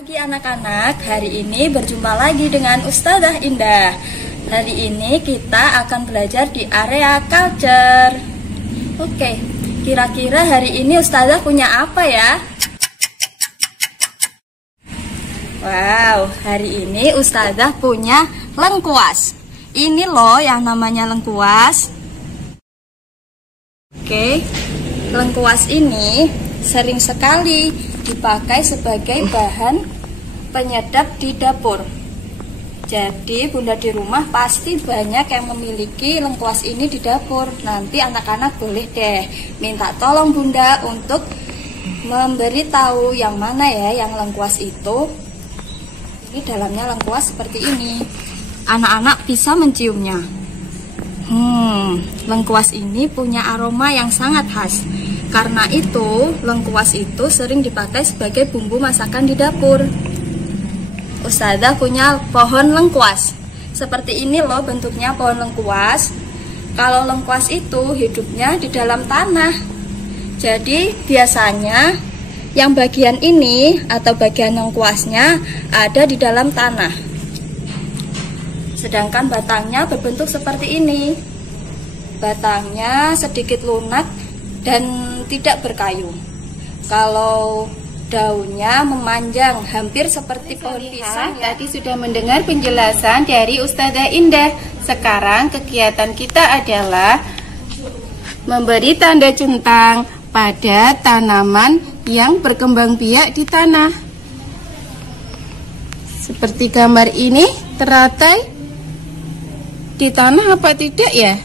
Pagi anak-anak, hari ini berjumpa lagi dengan Ustazah Indah. Hari ini kita akan belajar di area culture. Oke, kira-kira hari ini Ustazah punya apa ya? Wow, hari ini Ustazah punya lengkuas. Ini loh yang namanya lengkuas. Oke, lengkuas ini sering sekali dipakai sebagai bahan penyedap di dapur. Jadi bunda di rumah pasti banyak yang memiliki lengkuas ini di dapur. Nanti anak-anak boleh deh minta tolong bunda untuk memberitahu yang mana ya yang lengkuas itu. Ini dalamnya lengkuas seperti ini. Anak-anak bisa menciumnya. Lengkuas ini punya aroma yang sangat khas. Karena itu, lengkuas itu sering dipakai sebagai bumbu masakan di dapur. Ustazah punya pohon lengkuas. Seperti ini loh bentuknya pohon lengkuas. Kalau lengkuas itu hidupnya di dalam tanah. Jadi biasanya yang bagian ini atau bagian lengkuasnya ada di dalam tanah. Sedangkan batangnya berbentuk seperti ini. Batangnya sedikit lunak dan tidak berkayu. Kalau daunnya memanjang hampir seperti pohon pisang ya. Tadi sudah mendengar penjelasan dari Ustazah Indah. Sekarang kegiatan kita adalah memberi tanda centang pada tanaman yang berkembang biak di tanah. Seperti gambar ini, teratai di tanah apa tidak ya?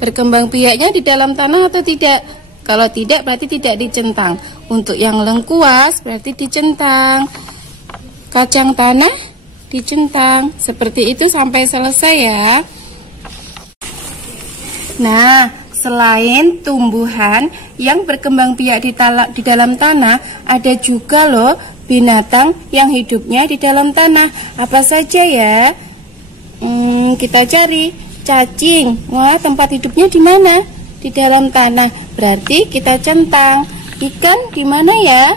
Berkembang biaknya di dalam tanah atau tidak? Kalau tidak berarti tidak dicentang. Untuk yang lengkuas berarti dicentang. Kacang tanah dicentang. Seperti itu sampai selesai ya. Nah, selain tumbuhan yang berkembang biak di dalam tanah, ada juga loh binatang yang hidupnya di dalam tanah. Apa saja ya? Kita cari. Cacing. Wah, tempat hidupnya di mana? Di dalam tanah. Berarti kita centang. Ikan di mana ya?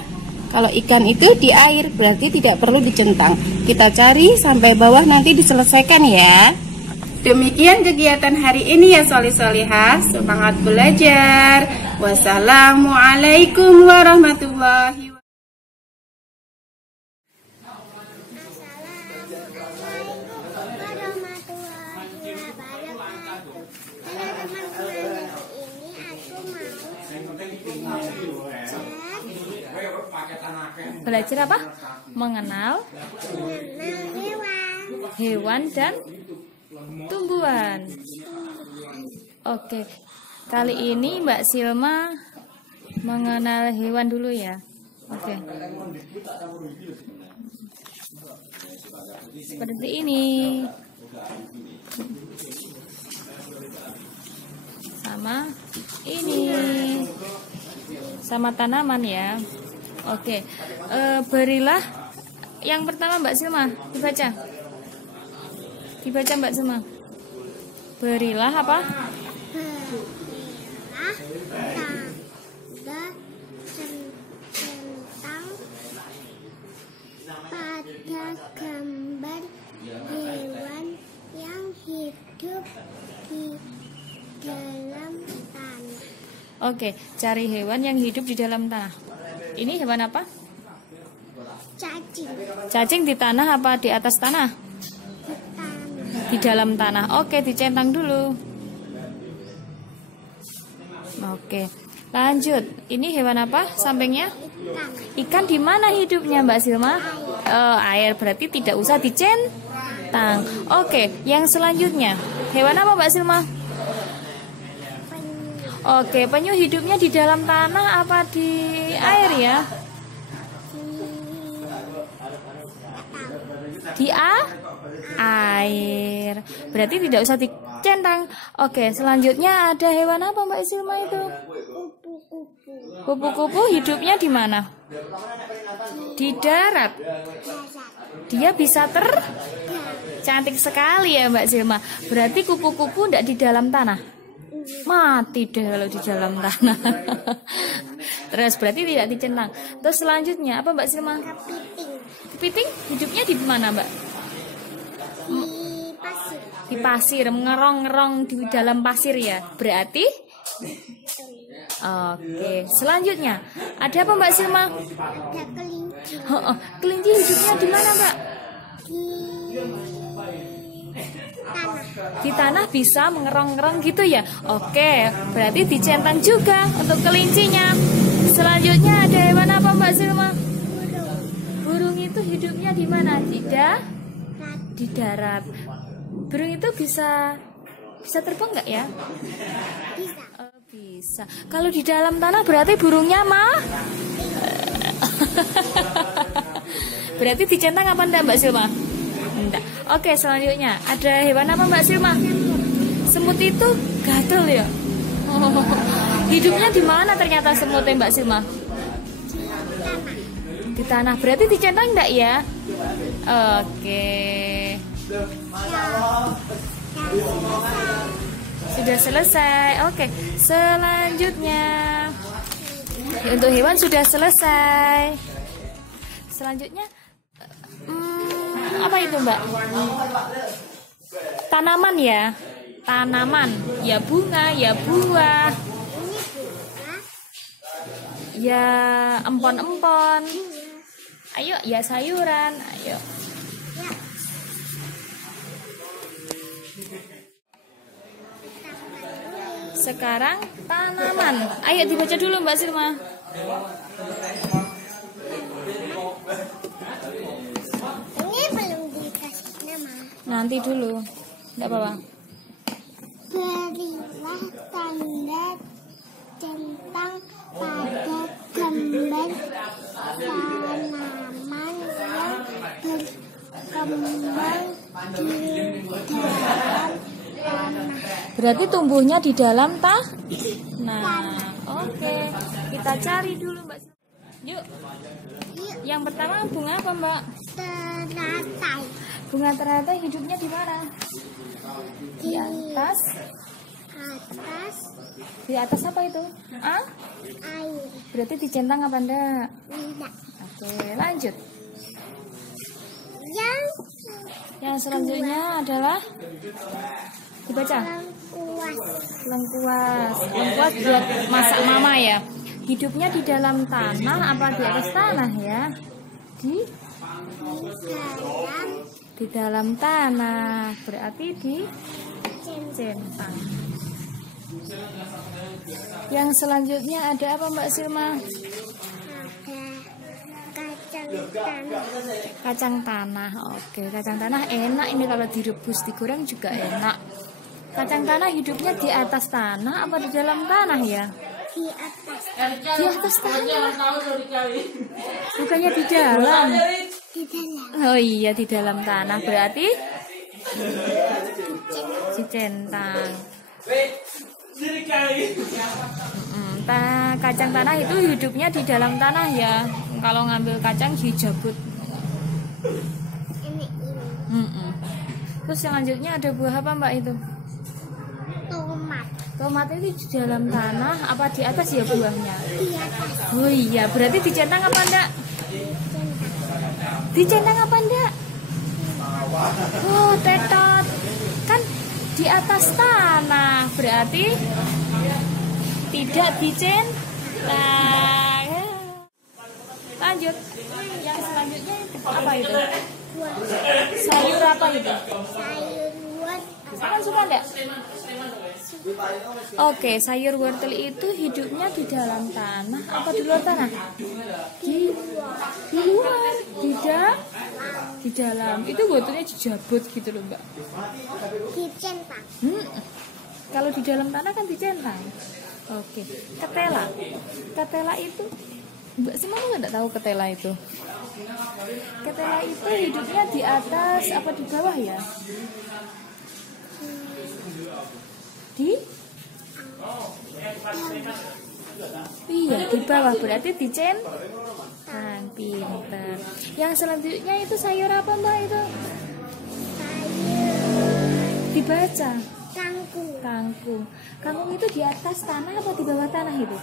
Kalau ikan itu di air, berarti tidak perlu dicentang. Kita cari sampai bawah, nanti diselesaikan ya. Demikian kegiatan hari ini ya solih-solihah. Semangat belajar. Wassalamualaikum warahmatullahi wabarakatuh. Belajar apa? Mengenal hewan dan tumbuhan. Oke, kali ini Mbak Silma mengenal hewan dulu ya. Oke. Seperti ini. Sama ini. Sama tanaman ya. Oke, berilah yang pertama Mbak Silma, dibaca Mbak Silma. Berilah apa? Tanda centang pada gambar hewan yang hidup di dalam tanah. Oke, cari hewan yang hidup di dalam tanah. Ini hewan apa? Cacing. Cacing di tanah apa di atas tanah? Di dalam tanah. Oke, dicentang dulu. Oke, lanjut. Ini hewan apa? Sampingnya? Ikan di mana hidupnya Mbak Silma? Air, berarti tidak usah dicentang. Oke, yang selanjutnya. Hewan apa Mbak Silma? Oke, penyu hidupnya di dalam tanah apa di air ya? Di air. Berarti tidak usah dicentang. Oke, selanjutnya ada hewan apa Mbak Silma itu? Kupu-kupu hidupnya di mana? Di darat. Dia bisa cantik sekali ya Mbak Silma. Berarti kupu-kupu tidak di dalam tanah. Mati deh kalau di dalam tanah. Terus berarti tidak dicentang. Terus selanjutnya apa Mbak Silma? kepiting hidupnya di mana, Mbak? Di pasir. Di pasir, ngerong-ngerong di dalam pasir ya. Berarti oke, selanjutnya ada apa Mbak Silma? Ada kelinci. Kelinci hidupnya di mana, Mbak? Di tanah. Di tanah bisa mengerong-ngerong gitu ya. Oke, berarti dicentang juga untuk kelincinya. Selanjutnya ada hewan apa Mbak Silma? Burung itu hidupnya di mana? Di darat. Burung itu bisa terbang nggak ya? Bisa. Oh, bisa. Kalau di dalam tanah berarti burungnya berarti dicentang apa enggak Mbak Silma? Enggak. Oke, selanjutnya ada hewan apa Mbak Silma? Semut itu gatel ya. Hidupnya di mana ternyata semutnya Mbak Silma? Di tanah. Berarti dicentang enggak ya? Oke. Sudah selesai. Oke, selanjutnya untuk hewan sudah selesai. Selanjutnya apa itu Mbak? Tanaman ya. Tanaman, ya bunga, ya buah, ya empon-empon. Ayo, ya sayuran, ayo. Sekarang tanaman. Ayo dibaca dulu Mbak Silma. Ini belum dikasih nama. Nanti dulu. Enggak apa-apa. Berilah tanda centang pada gambar tanaman yang berkembang di dalam tanah. Berarti tumbuhnya di dalam tanah. Oke, kita cari dulu Mbak. Yuk. Yang pertama bunga apa Mbak? Teratai. Bunga teratai hidupnya di mana? Di atas. Di atas apa itu? Air. Berarti dicentang apa enggak? Tidak. Oke, lanjut. Yang selanjutnya adalah dibaca. Lengkuas. Lengkuas. Lengkuas buat masak mama ya. Hidupnya di dalam tanah apa di atas tanah ya? Di dalam tanah. Berarti di centang. Yang selanjutnya ada apa Mbak Silma? Ada kacang tanah. Kacang tanah. Oke, kacang tanah enak ini kalau direbus, digoreng juga enak. Kacang tanah hidupnya di atas tanah apa di dalam tanah ya? Di atas. Di atas tanah. Bukannya di dalam. Di dalam. Oh iya, di dalam tanah. Berarti dicentang. Kacang tanah itu hidupnya di dalam tanah ya. Kalau ngambil kacang dijabut. Ini. Terus selanjutnya ada buah apa Mbak itu? Tomat. Tomat itu di dalam tanah apa di atas ya buahnya? Di atas. Oh iya, berarti dicentang apa enggak? Dicentang apa enggak? Oh, tetot. Kan di atas tanah, berarti tidak dicentang. Lanjut. Yang selanjutnya apa itu? Sayur apa itu? Sayur Kan suka enggak? Oke, sayur wortel itu hidupnya di dalam tanah apa di luar tanah? Di luar, di dalam. Itu wortelnya dijabut gitu loh, Mbak. dicentang. Kalau di dalam tanah kan dicentang. Oke, ketela. Ketela itu Mbak Sima nggak tahu ketela itu? Ketela itu hidupnya di atas apa di bawah ya? Iya, di bawah, berarti dicentang. Pinter. Yang selanjutnya itu sayur apa Mbak itu? Sayur Dibaca. kangkung. Kangkung. Kangkung itu di atas tanah apa di bawah tanah itu?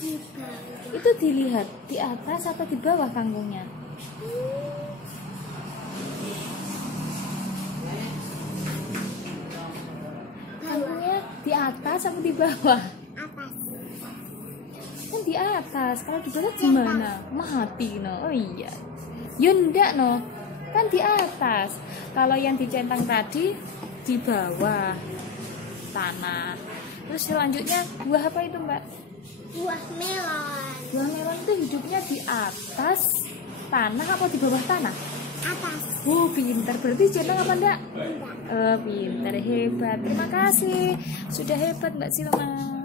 Di bawah. Itu dilihat di atas atau di bawah kangkungnya? atas atau di bawah? Atas. Kan di atas. Kalau di bawah gimana? Mati no. Oh iya. Yunda no. Kan di atas. Kalau yang dicentang tadi di bawah tanah. Terus selanjutnya buah apa itu, Mbak? Buah melon. Buah melon itu hidupnya di atas tanah apa di bawah tanah? Atas. Pintar. Berarti centang apa enggak? Enggak. Pintar, hebat. Terima kasih. Sudah hebat Mbak Silma.